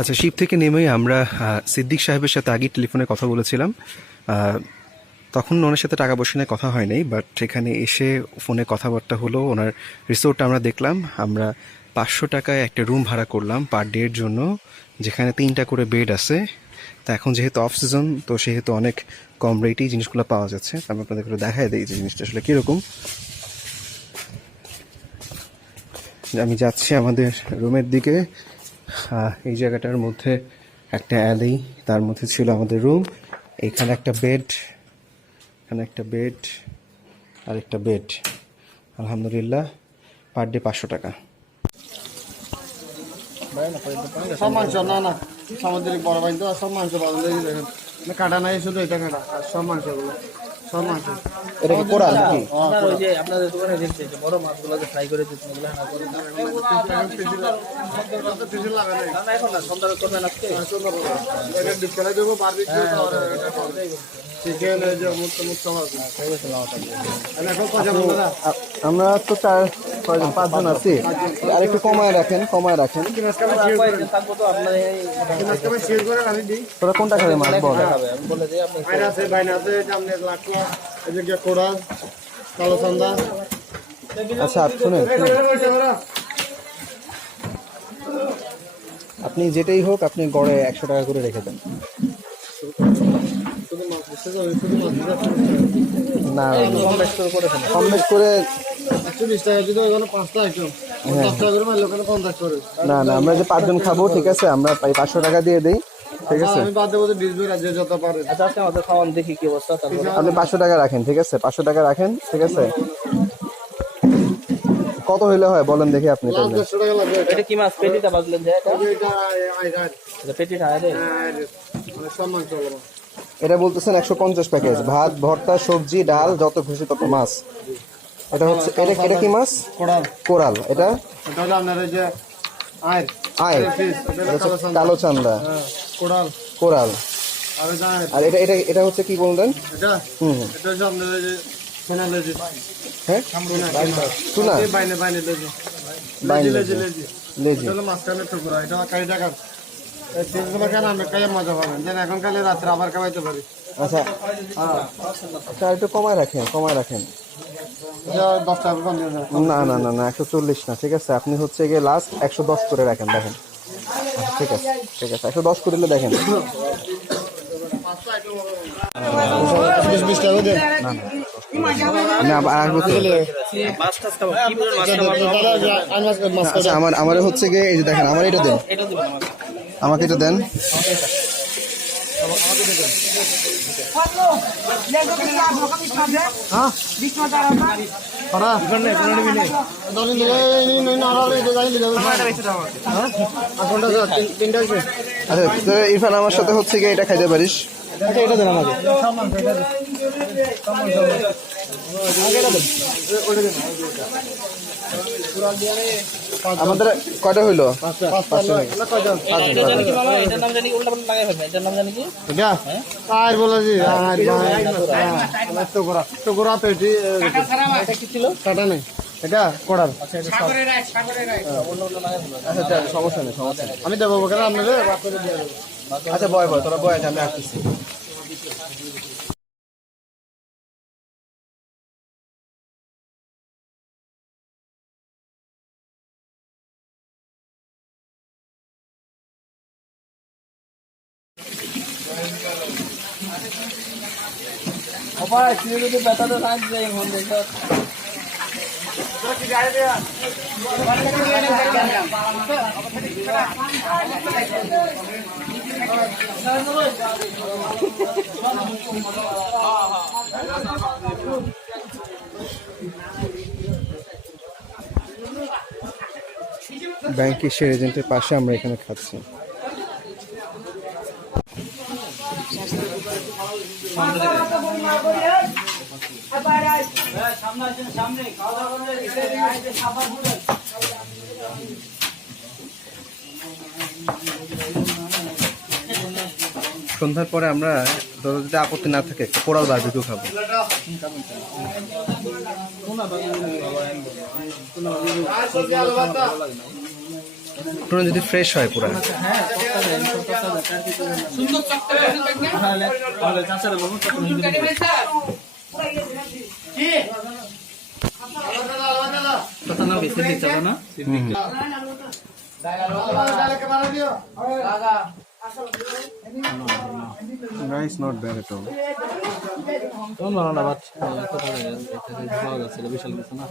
আচ্ছা, শিপ থেকে নেমেই আমরা সিদ্দিক সাহেবের সাথে আগে টেলিফোনে কথা বলেছিলাম। তখন ওনার সাথে টাকা পয়সা নিয়ে কথা হয় নাই, বাট এখানে এসে ফোনে কথাবার্তা হলো। ওনার রিসোর্টটা আমরা দেখলাম। আমরা 500 টাকায় একটা রুম ভাড়া করলাম পার ডের জন্য, যেখানে 3টা করে বেড আছে। তা এখন যেহেতু অফ সিজন, তো সেহেতু অনেক কম রেটেই জিনিসগুলো পাওয়া যাচ্ছে। আমি আপনাদের করে দেখাই দিই যে জিনিসটা আসলে কীরকম। আমি যাচ্ছি আমাদের রুমের দিকে। এই জায়গাটার মধ্যে একটা অ্যালি, তার মধ্যে ছিল আমাদের রুম। এখানে একটা বেড, এখানে একটা বেড, আর একটা বেড। আলহামদুলিল্লাহ, পার ডে 500 টাকা। সব মাংস না না সামুদ্রিক বড় বাইন তো সব মাংস পাওয়া যায়। দেখেন কাটা নাই, শুধু এটা কাটা, আর সব মাংসগুলো সব মাংস। এটা কি কোরাল নাকি? ওই যে আপনাদের দোকানে দেখছি যে বড় মাছগুলো যে ফ্রাই করে দিচ্ছেন, ওগুলো না করে না এখন না, সন্ধ্যা করবেন আজকে ডিসকাউন্ট দেবো, বারবিকিউ চিকেন, এই যে মুক্ত মুক্ত আমরা তো 4-5 জন আছি, আর একটু কমায় রাখেন, কমায় রাখেন। থাকবো তো আপনার শেষ করে আমি দিই। তোরা কোনটা খাবে মাছ বল? আমি বলে দিই আপনি বাইরে আছে, বাইরে আছে, সামনে 1 লাখ, এদিকে কোড়া, কালো চান্দা। আচ্ছা, শুনেন, আপনি যেটাই হোক, আপনি গড়ে 100 টাকা করে রেখে দেন। না, কম বেশ করে 120 টাকা যদি ওখানে 5টা আইটেম 10 টাকা করে মারলে ওখানে 50 করে। না না, আমরা যে 5 জন খাবো, ঠিক আছে, আমরা 500 টাকা দিয়ে দেই, ঠিক আছে? আমি বাদ দেবো ডিশ বই রাজ্যে যত পারে। আচ্ছা আজকে আমাদের খাওয়ান দেখি কি অবস্থা, তারপরে আপনি 500 টাকা রাখেন, ঠিক আছে? 500 টাকা রাখেন, ঠিক আছে? কত হইলে হয় বলেন দেখি আপনি তাহলে। 100 টাকা লাগবে। এটা কি মাছ পেটিটা বাজলেন যে এটা এটা আইরান এটা পেটিটা আরে মানে সব মাংস হলো। এটা বলতেছেন 150 প্যাকেজ, ভাত, ভর্তা, সবজি, ডাল, যত খুশি তত মাছ। এটা হচ্ছে, এটা কি মাছ? কোড়া, কোরাল। এটা এটা হলো আপনার এই যে আইর আয়, কালো চান্দা, কোড়াল, কোরাল। আর এটা আর এটা এটা এটা হচ্ছে কি বললেন? এটা হুম, এটা হচ্ছে আপনার এই যে সোনা লেজি। হ্যাঁ, টুনা, বাইনে বাইনে লেজি বাইন লেজি লেজি। লেজি। এটা হলো মাঝখানে টুকরা, এটা 40 টাকা। এই তিনগুলো কেন আমরা খাইয়ে মজা পাবেন, যেন এখন খালি রাত্রে আবার খাওয়াইতে পারি। আচ্ছা, আচ্ছা, একটু কমায় রাখেন, কমায় রাখেন। এটা 10 টাকা কম দিয়ে দেন। না না না না, 140 না, ঠিক আছে? আপনি হচ্ছে গিয়ে লাস্ট 110 করে রাখেন, দেখেন। আচ্ছা, ঠিক আছে, ঠিক আছে, 110 করলে দেখেন। 20 টাকা দেন। না, আর হচ্ছে মাছ টাছ খাবো কি বলেন, মাছ খাবো আচ্ছা, আমার হচ্ছে গিয়ে এই যে দেখেন, আমার এটা দেন, এটা দিবেন আমাকে। আমাকে এটা দেন। হ্যাঁ করা এখানে দলিল নিয়ে নিয়ে না আরে এটা যাই লিখে হ্যাঁ আকাউন্টে 3টা হইছে। আচ্ছা, তোরা ইরফান আমার সাথে হচ্ছে গিয়ে এটা খাইতে পারিস। আচ্ছা এটা দেন আমাকে আমাদের কয়টা হইলো? এটার নাম জানি উল্টা পাল্টা লাগাই ফেলবেন, এটার নাম জানি কি? এটা আর বলা জি আর ভাই তো করা তো এটি এটা কি ছিল? কাটা নেই, এটা কোড়াল। আচ্ছা এটা সাগরে রাইস অন্য অন্য লাগাই ফেলবেন। আচ্ছা, সমস্যা নেই, সমস্যা নেই। আমি দেবো কেন আপনাদের বাচ্চাদের দিয়ে দেবো। আচ্ছা, বয় বয়, তোরা বয়, আমি আসতেছি। বাবা তুই যদি বেটাতে থাক যাই মন দেখো ব্যাংক এশিয়ার এজেন্টের পাশে আমরা এখানে খাচ্ছি। সন্ধ্যার পরে আমরা, যদি আপত্তি না থাকে, একটা কোরাল বারবিকিউ খাবো। পুরো যদি ফ্রেশ হয় পুরো। হ্যাঁ সুন্দর চকটা তাহলে তাহলে চাচারে বলবো তো কথা না বেশি দিতে না rice not bad at all. তোমরা না বাচ্চা কথা ভালো যাচ্ছে বিশাল কিছু না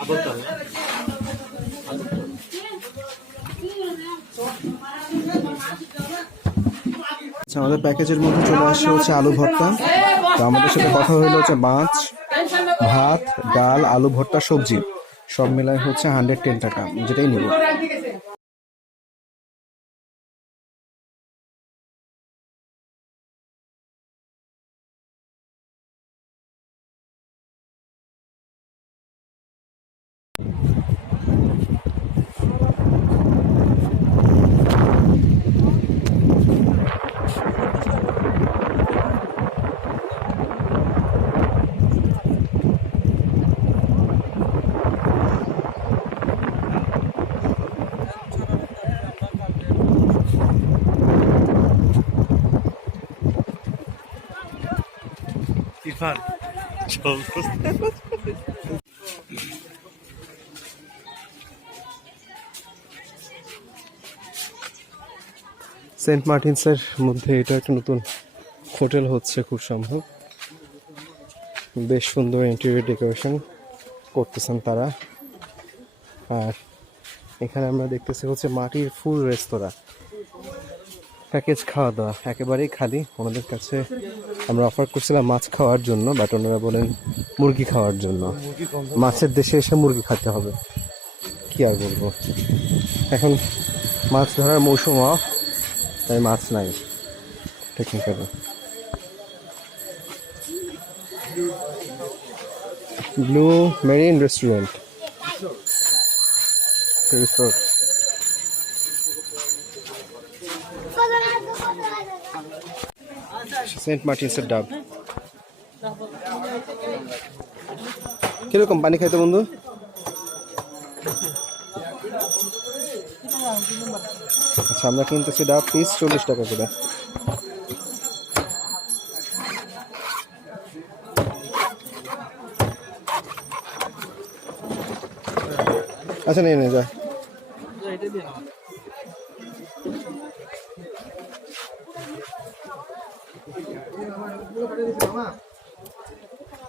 আবার তো আচ্ছা, আমাদের প্যাকেজের মধ্যে চলে আসছে হচ্ছে আলু ভর্তা। তো আমাদের সাথে কথা হলো হচ্ছে মাছ, ভাত, ডাল, আলু ভর্তা, সবজি সব মিলায় হচ্ছে 110 টাকা, যেটাই নিব। সেন্ট মার্টিনসের মধ্যে এটা একটা নতুন হোটেল হচ্ছে খুব সম্ভব। বেশ সুন্দর ইন্টেরিয়র ডেকোরেশন করতেছেন তারা। আর এখানে আমরা দেখতেছি হচ্ছে মাটির ফুল রেস্তোরাঁ, প্যাকেজ খাওয়া দাওয়া একেবারেই খালি। ওনাদের কাছে আমরা অফার করছিলাম মাছ খাওয়ার জন্য, বাট ওনারা বলেন মুরগি খাওয়ার জন্য। মাছের দেশে এসে মুরগি খেতে হবে, কি আর বলবো। এখন মাছ ধরার মৌসুম অফ, তাই মাছ নাই technically. Blue marine restaurant resort. Saint মার্টিনসের ডাব কিরকম পানি খাইতে বন্ধু? আচ্ছা, আমরা কিনতেছি ডাব পিস 40 টাকা করে। আচ্ছা নিয়ে নে যা।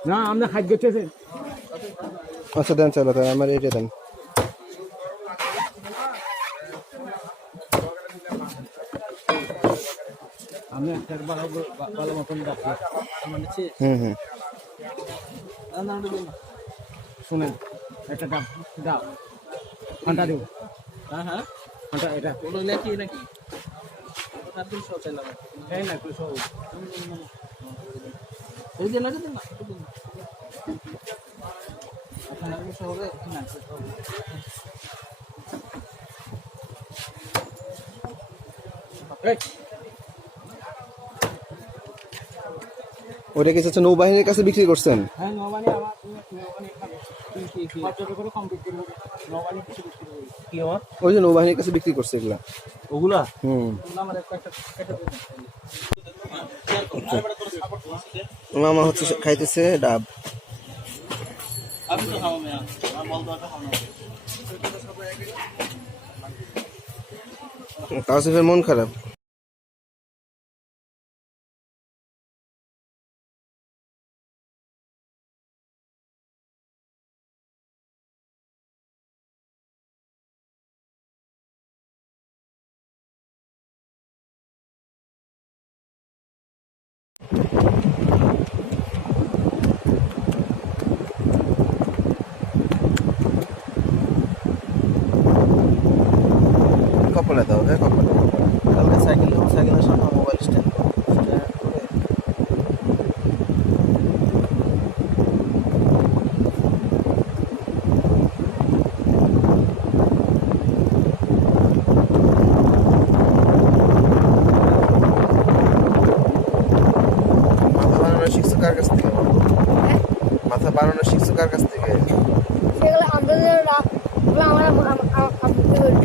না আমরা খাদ্য চেয়েছি। আচ্ছা দেন, চলো তাই আমার এটা দেন। আমি একটা ভালো মতন ডাকি শুনেন একটা ডাব ডাব ঘন্টা দেব। হ্যাঁ হ্যাঁ ঘন্টা এটা কোনো নাকি নাকি তাই না একটু সব এই যে লাগে না ওটা কি হচ্ছে নৌবাহিনীর কাছে বিক্রি করছেন? হ্যাঁ নৌবাহিনী আমার নৌবাহিনী কিছু বিক্রি করি কি আমার ওই যে নৌবাহিনীর কাছে বিক্রি করছে এগুলা ওগুলা আমার মামা হচ্ছে খাইতেছে ডাব। তাওসিফের মন খারাপ। কপালে দাও, হ্যাঁ কপালে। কালকে সাইকেলের সামনে মোবাইল স্ট্যান্ড মাথা বানানো শিখছো কার কাছ থেকে? মাথা বানানো শিখছো কার কাছ থেকে? আমি